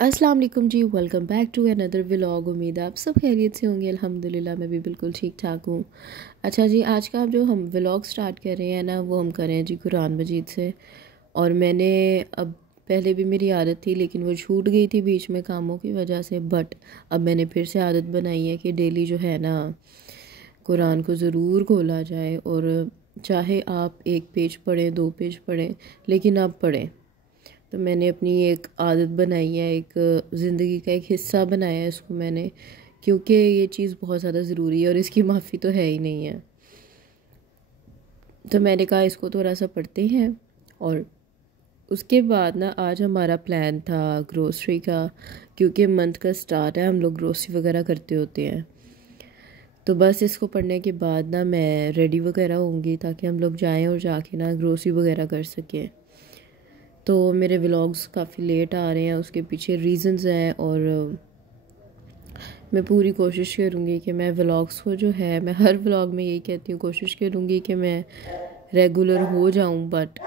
अस्सलाम वालेकुम जी। Welcome back to another vlog. उम्मीद है आप सब खैरियत से होंगे। अल्हम्दुलिल्लाह मैं भी बिल्कुल ठीक ठाक हूँ। अच्छा जी, आज का जो हम व्लॉग स्टार्ट कर रहे हैं ना, वो हम करें जी कुरान मजीद से। और मैंने अब पहले भी मेरी आदत थी, लेकिन वो छूट गई थी बीच में कामों की वजह से। बट अब मैंने फिर से आदत बनाई है कि डेली जो है ना, कुरान को ज़रूर खोला जाए। और चाहे आप एक पेज पढ़ें, 2 पेज पढ़ें, लेकिन आप पढ़ें। तो मैंने अपनी एक आदत बनाई है, एक ज़िंदगी का एक हिस्सा बनाया है इसको मैंने, क्योंकि ये चीज़ बहुत ज़्यादा ज़रूरी है और इसकी माफ़ी तो है ही नहीं है। तो मैंने कहा इसको थोड़ा सा पढ़ते हैं। और उसके बाद ना, आज हमारा प्लान था ग्रोसरी का, क्योंकि मंथ का स्टार्ट है, हम लोग ग्रोसरी वगैरह करते होते हैं। तो बस इसको पढ़ने के बाद ना मैं रेडी वगैरह होंगी, ताकि हम लोग जाएं और जाके ना ग्रोसरी वगैरह कर सकें। तो मेरे व्लॉग्स काफ़ी लेट आ रहे हैं, उसके पीछे रीज़न्स हैं। और मैं पूरी कोशिश करूँगी कि मैं व्लॉग्स को जो है, मैं हर व्लॉग में यही कहती हूँ, कोशिश करूँगी कि मैं रेगुलर हो जाऊँ। बट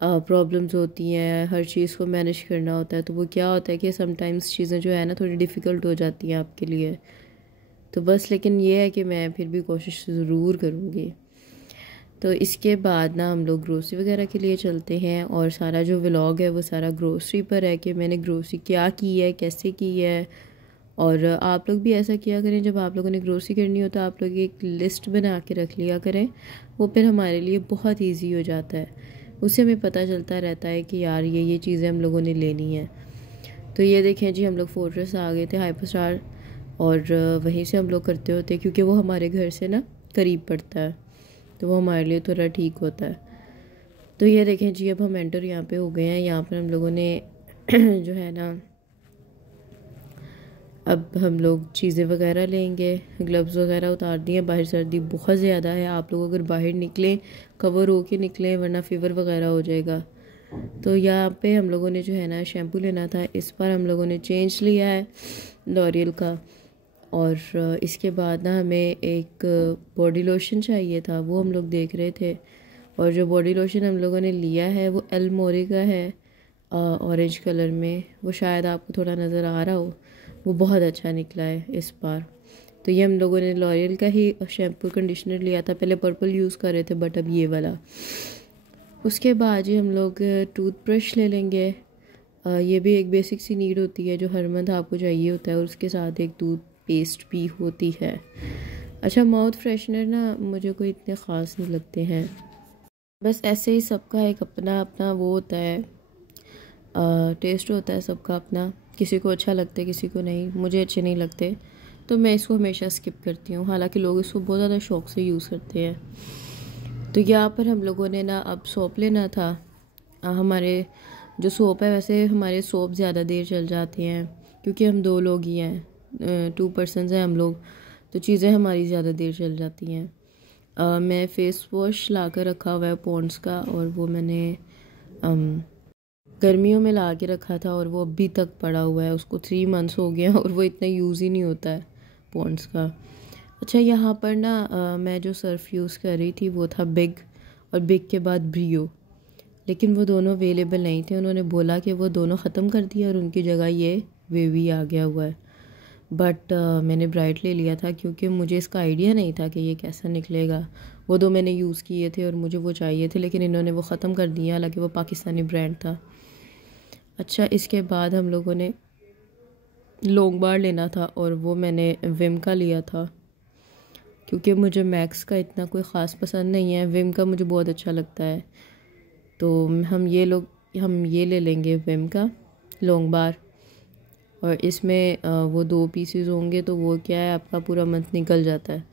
प्रॉब्लम्स होती हैं, हर चीज़ को मैनेज करना होता है। तो वो क्या होता है कि समटाइम्स चीज़ें जो है ना, थोड़ी डिफ़िकल्ट हो जाती हैं आपके लिए। तो बस, लेकिन ये है कि मैं फिर भी कोशिश ज़रूर करूँगी। तो इसके बाद ना हम लोग ग्रोसरी वगैरह के लिए चलते हैं। और सारा जो व्लॉग है वो सारा ग्रोसरी पर है, कि मैंने ग्रोसरी क्या की है, कैसे की है। और आप लोग भी ऐसा किया करें, जब आप लोगों ने ग्रोसरी करनी हो तो आप लोग एक लिस्ट बना के रख लिया करें। वो फिर हमारे लिए बहुत ईजी हो जाता है, उससे हमें पता चलता रहता है कि यार ये चीज़ें हम लोगों ने लेनी है। तो ये देखें जी, हम लोग फोर्ट्रेस आ गए थे, हाइपर स्टार। और वहीं से हम लोग करते होते हैं, क्योंकि वो हमारे घर से ना करीब पड़ता है, तो वो हमारे लिए थोड़ा ठीक होता है। तो ये देखें जी, अब हम एंटर यहाँ पे हो गए हैं। यहाँ पर हम लोगों ने जो है ना, अब हम लोग चीज़ें वगैरह लेंगे। ग्लव्स वगैरह उतार दिए, बाहर सर्दी बहुत ज़्यादा है। आप लोग अगर बाहर निकलें, कवर हो के निकलें, वरना फीवर वगैरह हो जाएगा। तो यहाँ पे हम लोगों ने जो है ना शैम्पू लेना था। इस बार हम लोगों ने चेंज लिया है लॉरियल का। और इसके बाद ना हमें एक बॉडी लोशन चाहिए था, वो हम लोग देख रहे थे। और जो बॉडी लोशन हम लोगों ने लिया है वो एलमोरी का है, ऑरेंज कलर में। वो शायद आपको थोड़ा नज़र आ रहा हो, वो बहुत अच्छा निकला है इस बार। तो ये हम लोगों ने लॉरियल का ही शैम्पू कंडीशनर लिया था। पहले पर्पल यूज़ कर रहे थे, बट अब ये वाला। उसके बाद ही हम लोग टूथब्रश ले लेंगे। ये भी एक बेसिक सी नीड होती है, जो हर मंथ आपको चाहिए होता है। और उसके साथ एक टूथ पेस्ट भी होती है। अच्छा, माउथ फ्रेशनर ना मुझे कोई इतने ख़ास नहीं लगते हैं। बस ऐसे ही सबका एक अपना अपना वो होता है, टेस्ट होता है सबका अपना। किसी को अच्छा लगता है, किसी को नहीं। मुझे अच्छे नहीं लगते, तो मैं इसको हमेशा स्किप करती हूँ। हालांकि लोग इसको बहुत ज़्यादा शौक़ से यूज़ करते हैं। तो यहाँ पर हम लोगों ने ना अब सोप लेना था। हमारे जो सोप है, वैसे हमारे सोप ज़्यादा देर चल जाते हैं, क्योंकि हम 2 लोग ही हैं, 2 पर्सनस हैं हम लोग। तो चीज़ें हमारी ज़्यादा देर चल जाती हैं। मैं फ़ेस वॉश ला कर रखा हुआ है पॉन्ड्स का, और वो मैंने गर्मियों में ला के रखा था, और वो अभी तक पड़ा हुआ है। उसको 3 मंथ्स हो गया, और वो इतना यूज़ ही नहीं होता है पॉन्ड्स का। अच्छा, यहाँ पर ना मैं जो सर्फ़ यूज़ कर रही थी वो था बिग, और बिग के बाद ब्रियो। लेकिन वो दोनों अवेलेबल नहीं थे। उन्होंने बोला कि वो दोनों ख़त्म कर दिया और उनकी जगह ये वेवी आ गया हुआ है। बट मैंने ब्राइट ले लिया था, क्योंकि मुझे इसका आइडिया नहीं था कि ये कैसा निकलेगा। वो 2 मैंने यूज़ किए थे और मुझे वो चाहिए थे, लेकिन इन्होंने वो ख़त्म कर दिया, हालांकि वो पाकिस्तानी ब्रांड था। अच्छा, इसके बाद हम लोगों ने लॉन्ग बार लेना था, और वो मैंने विम का लिया था, क्योंकि मुझे मैक्स का इतना कोई ख़ास पसंद नहीं है। विम का मुझे बहुत अच्छा लगता है। तो हम ये ले लेंगे विम का लॉन्ग बार। और इसमें वो 2 पीसेस होंगे, तो वो क्या है, आपका पूरा मंथ निकल जाता है।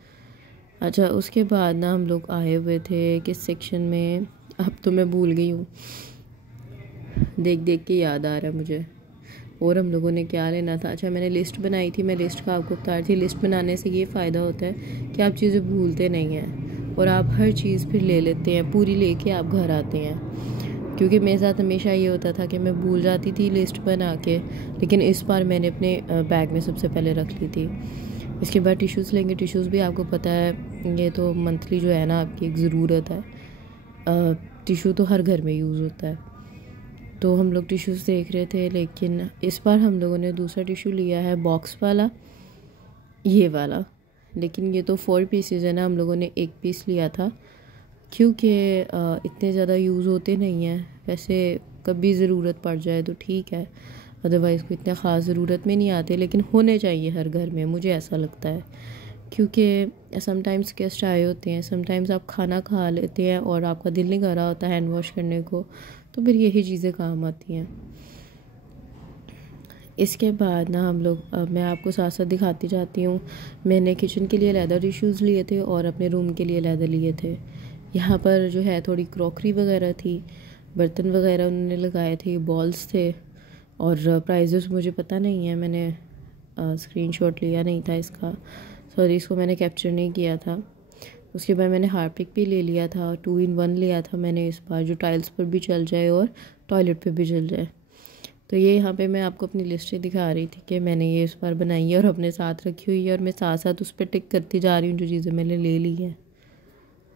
अच्छा, उसके बाद ना हम लोग आए हुए थे किस सेक्शन में, अब तो मैं भूल गई हूँ, देख देख के याद आ रहा है मुझे। और हम लोगों ने क्या लेना था, अच्छा मैंने लिस्ट बनाई थी, मैं लिस्ट का आपको बता रही थी। लिस्ट बनाने से ये फ़ायदा होता है कि आप चीज़ें भूलते नहीं हैं, और आप हर चीज़ फिर ले लेते हैं, पूरी लेके आप घर आते हैं। क्योंकि मेरे साथ हमेशा ये होता था कि मैं भूल जाती थी लिस्ट बना के, लेकिन इस बार मैंने अपने बैग में सबसे पहले रख ली थी। इसके बाद टिश्यूज़ लेंगे। टिश्यूज़ भी आपको पता है, ये तो मंथली जो है ना आपकी एक ज़रूरत है। टिशू तो हर घर में यूज़ होता है। तो हम लोग टिश्यूज़ देख रहे थे, लेकिन इस बार हम लोगों ने दूसरा टिश्यू लिया है बॉक्स वाला, ये वाला। लेकिन ये तो 4 पीसेज है ना, हम लोगों ने एक पीस लिया था क्योंकि इतने ज़्यादा यूज़ होते नहीं हैं। वैसे कभी ज़रूरत पड़ जाए तो ठीक है, अदरवाइज़ कोई इतने ख़ास ज़रूरत में नहीं आते, लेकिन होने चाहिए हर घर में, मुझे ऐसा लगता है। क्योंकि समटाइम्स गेस्ट आए होते हैं, समटाइम्स आप खाना खा लेते हैं और आपका दिल नहीं कर रहा होता हैंड वॉश करने को, तो फिर यही चीज़ें काम आती हैं। इसके बाद ना हम लोग, मैं आपको साथ साथ दिखाती जाती हूँ। मैंने किचन के लिए लेदर टिश्यूज़ लिए थे और अपने रूम के लिए लेदर लिए थे। यहाँ पर जो है थोड़ी क्रॉकरी वगैरह थी, बर्तन वगैरह उन्होंने लगाए थे, बॉल्स थे। और प्राइजेस मुझे पता नहीं है, मैंने स्क्रीनशॉट लिया नहीं था इसका, सॉरी, इसको मैंने कैप्चर नहीं किया था। उसके बाद मैंने हार्पिक भी ले लिया था, 2 in 1 लिया था मैंने इस बार, जो टाइल्स पर भी चल जाए और टॉयलेट पे भी चल जाए। तो ये यहाँ पे मैं आपको अपनी लिस्टें दिखा रही थी कि मैंने ये इस बार बनाई है और अपने साथ रखी हुई है, और मैं साथ साथ उस पर टिक करती जा रही हूँ जो चीज़ें मैंने ले ली हैं।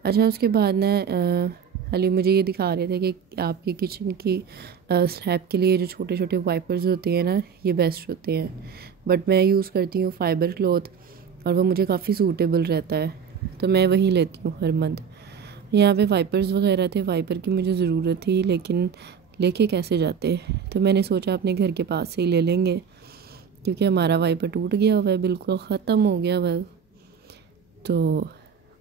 अच्छा, उसके बाद ना अली मुझे ये दिखा रहे थे कि आपकी किचन की स्लैब के लिए जो छोटे छोटे वाइपर्स होते हैं ना, ये बेस्ट होते हैं। बट मैं यूज़ करती हूँ फाइबर क्लॉथ, और वो मुझे काफ़ी सूटेबल रहता है, तो मैं वही लेती हूँ हर मंथ। यहाँ पे वाइपर्स वगैरह थे, वाइपर की मुझे ज़रूरत थी, लेकिन लेके कैसे जाते, तो मैंने सोचा अपने घर के पास से ही ले लेंगे, क्योंकि हमारा वाइपर टूट गया हुआ है, बिल्कुल ख़त्म हो गया हुआ है। तो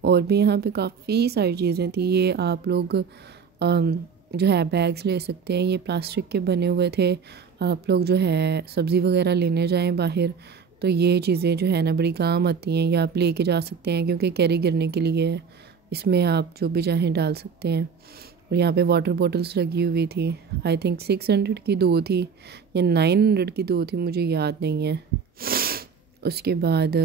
और भी यहाँ पे काफ़ी सारी चीज़ें थी। ये आप लोग जो है बैग्स ले सकते हैं, ये प्लास्टिक के बने हुए थे। आप लोग जो है सब्ज़ी वगैरह लेने जाएं बाहर, तो ये चीज़ें जो है ना बड़ी काम आती हैं, ये आप लेके जा सकते हैं, क्योंकि कैरी करने के लिए है। इसमें आप जो भी चाहें डाल सकते हैं। और यहाँ पे वाटर बॉटल्स लगी हुई थी, आई थिंक 600 की 2 थी या 900 की 2 थी, मुझे याद नहीं है। उसके बाद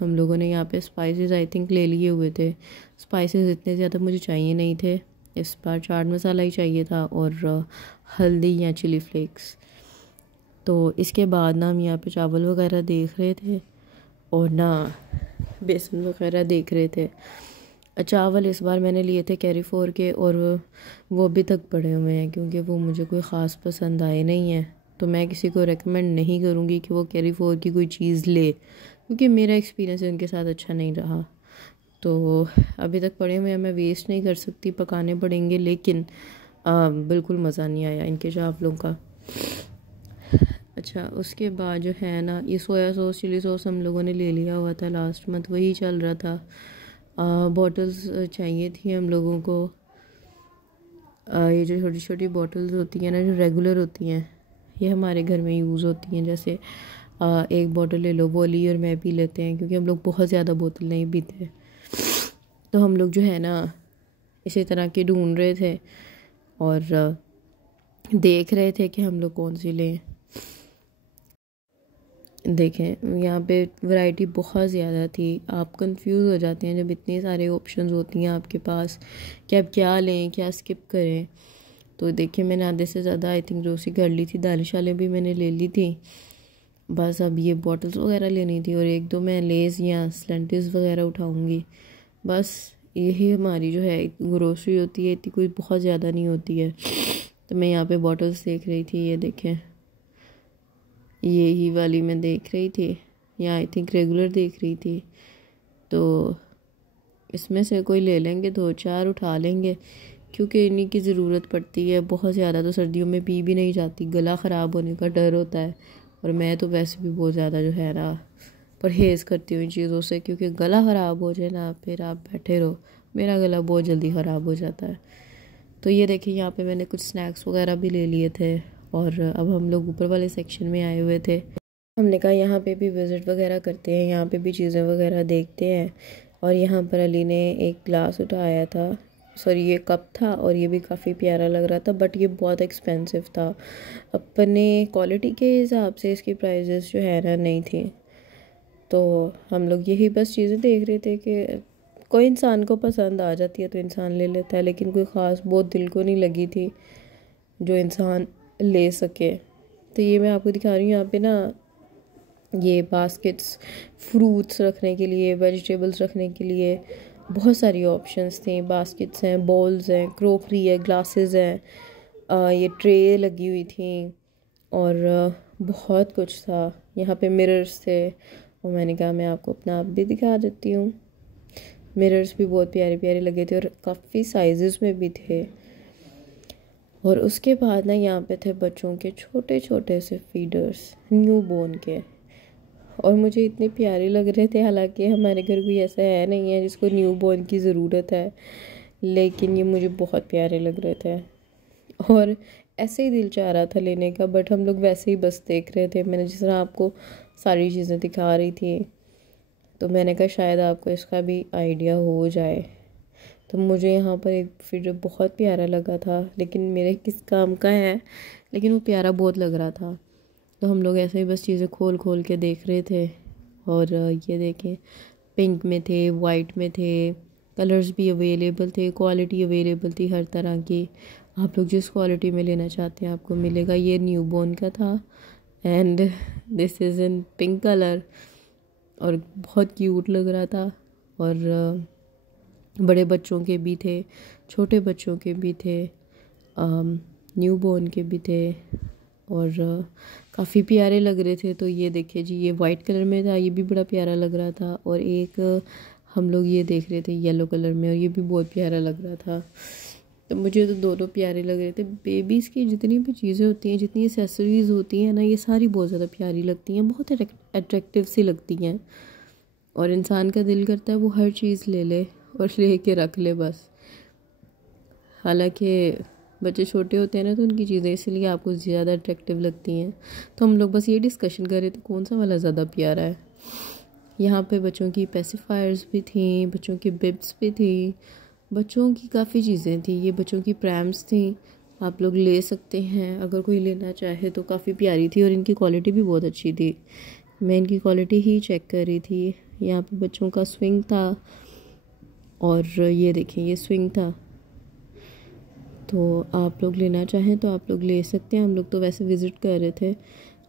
हम लोगों ने यहाँ पे स्पाइसेस आई थिंक ले लिए हुए थे। स्पाइसेस इतने ज़्यादा मुझे चाहिए नहीं थे, इस बार चाट मसाला ही चाहिए था और हल्दी या चिली फ्लेक्स। तो इसके बाद ना हम यहाँ पे चावल वगैरह देख रहे थे और ना बेसन वगैरह देख रहे थे। चावल इस बार मैंने लिए थे कैरी फोर के, और वो अभी तक पड़े हुए हैं, क्योंकि वो मुझे कोई ख़ास पसंद आए नहीं है। तो मैं किसी को रेकमेंड नहीं करूँगी कि वो कैरी फोर की कोई चीज़ ले, क्योंकि मेरा एक्सपीरियंस उनके साथ अच्छा नहीं रहा। तो अभी तक पड़े हुए हैं, मैं वेस्ट नहीं कर सकती, पकाने पड़ेंगे, लेकिन बिल्कुल मज़ा नहीं आया इनके चावलों का। अच्छा, उसके बाद जो है ना, ये सोया सॉस चिली सॉस हम लोगों ने ले लिया हुआ था लास्ट मंथ, वही चल रहा था। बॉटल्स चाहिए थी हम लोगों को। ये जो छोटी छोटी बॉटल्स होती हैं ना, जो रेगुलर होती हैं, ये हमारे घर में यूज़ होती हैं। जैसे एक बॉटल ले लो, वो अली और मैं पी लेते हैं, क्योंकि हम लोग बहुत ज़्यादा बोतल नहीं पीते। तो हम लोग जो है ना इसी तरह के ढूंढ रहे थे और देख रहे थे कि हम लोग कौन सी लें। देखें, यहाँ पे वैरायटी बहुत ज़्यादा थी, आप कंफ्यूज हो जाते हैं जब इतनी सारे ऑप्शंस होती हैं आपके पास कि आप क्या लें, क्या स्किप करें। तो देखिए, मैंने आधे से ज़्यादा आई थिंक रोसी कर ली थी, दानिश वाले भी मैंने ले ली थी। बस अब ये बॉटल्स वगैरह लेनी थी, और एक दो मैं लेस या स्लेंटिस वगैरह उठाऊँगी। बस यही हमारी जो है ग्रोसरी होती है, इतनी कोई बहुत ज़्यादा नहीं होती है। तो मैं यहाँ पे बॉटल्स देख रही थी, ये देखें, ये ही वाली मैं देख रही थी, या आई थिंक रेगुलर देख रही थी। तो इसमें से कोई ले लेंगे, 2-4 उठा लेंगे, क्योंकि इन्हीं की ज़रूरत पड़ती है। बहुत ज़्यादा तो सर्दियों में पी भी नहीं जाती, गला ख़राब होने का डर होता है, और मैं तो वैसे भी बहुत ज़्यादा जो है ना परहेज़ करती हूँ इन चीज़ों से, क्योंकि गला ख़राब हो जाए ना, फिर आप बैठे रहो, मेरा गला बहुत जल्दी ख़राब हो जाता है। तो ये देखिए, यहाँ पे मैंने कुछ स्नैक्स वगैरह भी ले लिए थे, और अब हम लोग ऊपर वाले सेक्शन में आए हुए थे। हमने कहा यहाँ पे भी विज़िट वगैरह करते हैं, यहाँ पे भी चीज़ें वगैरह देखते हैं। और यहाँ पर अली ने एक ग्लास उठाया था, सॉरी ये कप था, और ये भी काफ़ी प्यारा लग रहा था, बट ये बहुत एक्सपेंसिव था। अपने क्वालिटी के हिसाब से इसकी प्राइजेस जो है ना नहीं थी। तो हम लोग यही बस चीज़ें देख रहे थे कि कोई इंसान को पसंद आ जाती है तो इंसान ले लेता है, लेकिन कोई ख़ास बहुत दिल को नहीं लगी थी जो इंसान ले सके। तो ये मैं आपको दिखा रही हूँ, यहाँ पे ना ये बास्केट्स, फ्रूट्स रखने के लिए, वेजिटेबल्स रखने के लिए बहुत सारी ऑप्शंस थी। बास्केट्स हैं, बॉल्स हैं, क्रोकरी है, ग्लासेस हैं, ये ट्रे लगी हुई थी और बहुत कुछ था। यहाँ पे मिरर्स थे और मैंने कहा मैं आपको अपना आप भी दिखा देती हूँ। मिरर्स भी बहुत प्यारे प्यारे लगे थे और काफ़ी साइजेस में भी थे। और उसके बाद ना यहाँ पे थे बच्चों के छोटे छोटे से फीडर्स, न्यू बोर्न के, और मुझे इतने प्यारे लग रहे थे। हालांकि हमारे घर कोई ऐसा है नहीं है जिसको न्यू बोर्न की ज़रूरत है, लेकिन ये मुझे बहुत प्यारे लग रहे थे और ऐसे ही दिल चाह रहा था लेने का, बट हम लोग वैसे ही बस देख रहे थे। मैंने जिस तरह आपको सारी चीज़ें दिखा रही थी तो मैंने कहा शायद आपको इसका भी आइडिया हो जाए। तो मुझे यहाँ पर एक फीडर बहुत प्यारा लगा था, लेकिन मेरे किस काम का है, लेकिन वो प्यारा बहुत लग रहा था। तो हम लोग ऐसे ही बस चीज़ें खोल खोल के देख रहे थे। और ये देखें, पिंक में थे, वाइट में थे, कलर्स भी अवेलेबल थे, क्वालिटी अवेलेबल थी हर तरह की। आप लोग जिस क्वालिटी में लेना चाहते हैं आपको मिलेगा। ये न्यू बोर्न का था and this is in pink colour और बहुत क्यूट लग रहा था। और बड़े बच्चों के भी थे, छोटे बच्चों के भी थे, न्यू बोर्न के भी थे और काफ़ी प्यारे लग रहे थे। तो ये देखिए जी, ये वाइट कलर में था, ये भी बड़ा प्यारा लग रहा था। और एक हम लोग ये देख रहे थे येलो कलर में और ये भी बहुत प्यारा लग रहा था। तो मुझे तो दोनों प्यारे लग रहे थे। बेबीज़ की जितनी भी चीज़ें होती हैं, जितनी एसेसरीज़ होती हैं ना, ये सारी बहुत ज़्यादा प्यारी लगती हैं, बहुत अट्रैक्टिव सी लगती हैं और इंसान का दिल करता है वो हर चीज़ ले ले और ले के रख ले बस। हालांकि बच्चे छोटे होते हैं ना तो उनकी चीज़ें इसलिए आपको ज़्यादा अट्रैक्टिव लगती हैं। तो हम लोग बस ये डिस्कशन कर रहे थे कौन सा वाला ज़्यादा प्यारा है। यहाँ पे बच्चों की पेसिफायर्स भी थी, बच्चों की बिब्स भी थी, बच्चों की काफ़ी चीज़ें थी। ये बच्चों की प्रैम्स थी, आप लोग ले सकते हैं अगर कोई लेना चाहे तो। काफ़ी प्यारी थी और इनकी क्वालिटी भी बहुत अच्छी थी। मैं इनकी क्वालिटी ही चेक कर रही थी। यहाँ पे बच्चों का स्विंग था और ये देखें, ये स्विंग था। तो आप लोग लेना चाहें तो आप लोग ले सकते हैं। हम लोग तो वैसे विज़िट कर रहे थे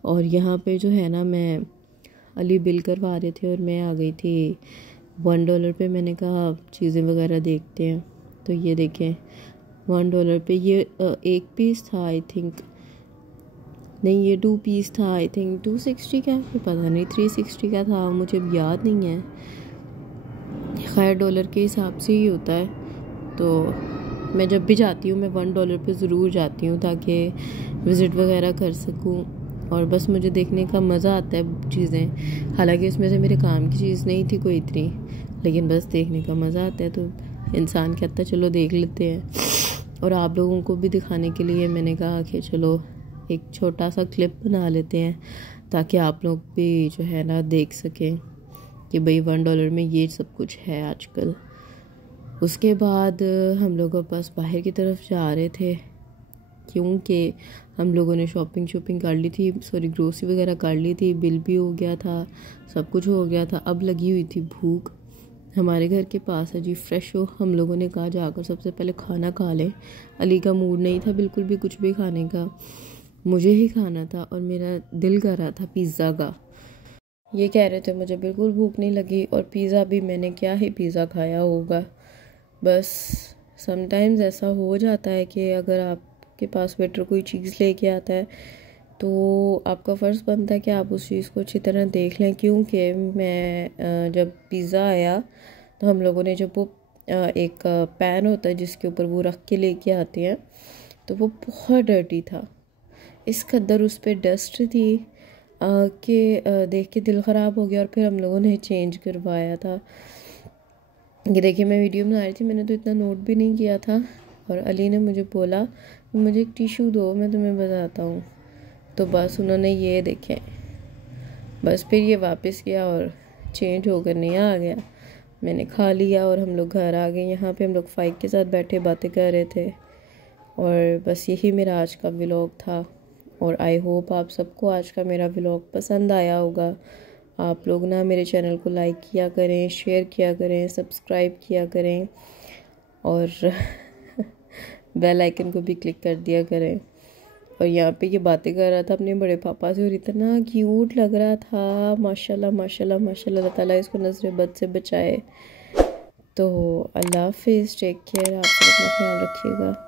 और यहाँ पे जो है ना, मैं अली बिल करवा रहे थे और मैं आ गई थी $1 पे। मैंने कहा चीज़ें वगैरह देखते हैं। तो ये देखें, $1 पे ये एक पीस था आई थिंक, नहीं ये 2 पीस था आई थिंक। 260 का फिर पता नहीं 360 का था, मुझे याद नहीं है। खैर डॉलर के हिसाब से ही होता है। तो मैं जब भी जाती हूँ मैं $1 पे ज़रूर जाती हूँ ताकि विज़िट वगैरह कर सकूँ और बस मुझे देखने का मज़ा आता है चीज़ें। हालांकि इसमें से मेरे काम की चीज़ नहीं थी कोई इतनी, लेकिन बस देखने का मज़ा आता है तो इंसान कहता है चलो देख लेते हैं। और आप लोगों को भी दिखाने के लिए मैंने कहा कि चलो एक छोटा सा क्लिप बना लेते हैं ताकि आप लोग भी जो है ना देख सकें कि भाई $1 में ये सब कुछ है आजकल। उसके बाद हम लोग बस बाहर की तरफ जा रहे थे क्योंकि हम लोगों ने शॉपिंग कर ली थी, सॉरी ग्रोसरी वगैरह कर ली थी, बिल भी हो गया था, सब कुछ हो गया था। अब लगी हुई थी भूख। हमारे घर के पास है जी फ्रेश हो। हम लोगों ने कहा जाकर सबसे पहले खाना खा लें। अली का मूड नहीं था बिल्कुल भी कुछ भी खाने का, मुझे ही खाना था और मेरा दिल कर रहा था पिज़्ज़ा का। ये कह रहे थे मुझे बिल्कुल भूख नहीं लगी और पिज़्ज़ा भी मैंने क्या ही पिज़्ज़ा खाया होगा। बस समटाइम्स ऐसा हो जाता है कि अगर आपके पास वेटर कोई चीज़ लेके आता है तो आपका फ़र्ज़ बनता है कि आप उस चीज़ को अच्छी तरह देख लें। क्योंकि मैं जब पिज़्ज़ा आया तो हम लोगों ने जब वो एक पैन होता है जिसके ऊपर वो रख के लेके आते हैं तो वो बहुत डर्टी था। इस कदर उस पर डस्ट थी कि देख के दिल ख़राब हो गया और फिर हम लोगों ने चेंज करवाया था। ये देखिए मैं वीडियो बना रही थी, मैंने तो इतना नोट भी नहीं किया था और अली ने मुझे बोला मुझे एक टिशू दो मैं तुम्हें बताता हूँ। तो बस उन्होंने ये देखे, बस फिर ये वापस किया और चेंज होकर नहीं आ गया। मैंने खा लिया और हम लोग घर आ गए। यहाँ पे हम लोग फाइक के साथ बैठे बातें कर रहे थे और बस यही मेरा आज का व्लॉग था। और आई होप आप सबको आज का मेरा व्लॉग पसंद आया होगा। आप लोग ना मेरे चैनल को लाइक किया करें, शेयर किया करें, सब्सक्राइब किया करें और बेल आइकन को भी क्लिक कर दिया करें। और यहाँ पे ये बातें कर रहा था अपने बड़े पापा से और इतना क्यूट लग रहा था, माशाल्लाह माशाल्लाह माशाल्लाह। अल्लाह ताला इसको नज़र बद से बचाए। तो अल्लाह हाफिज़, टेक केयर, आप सब अपना ख्याल रखिएगा।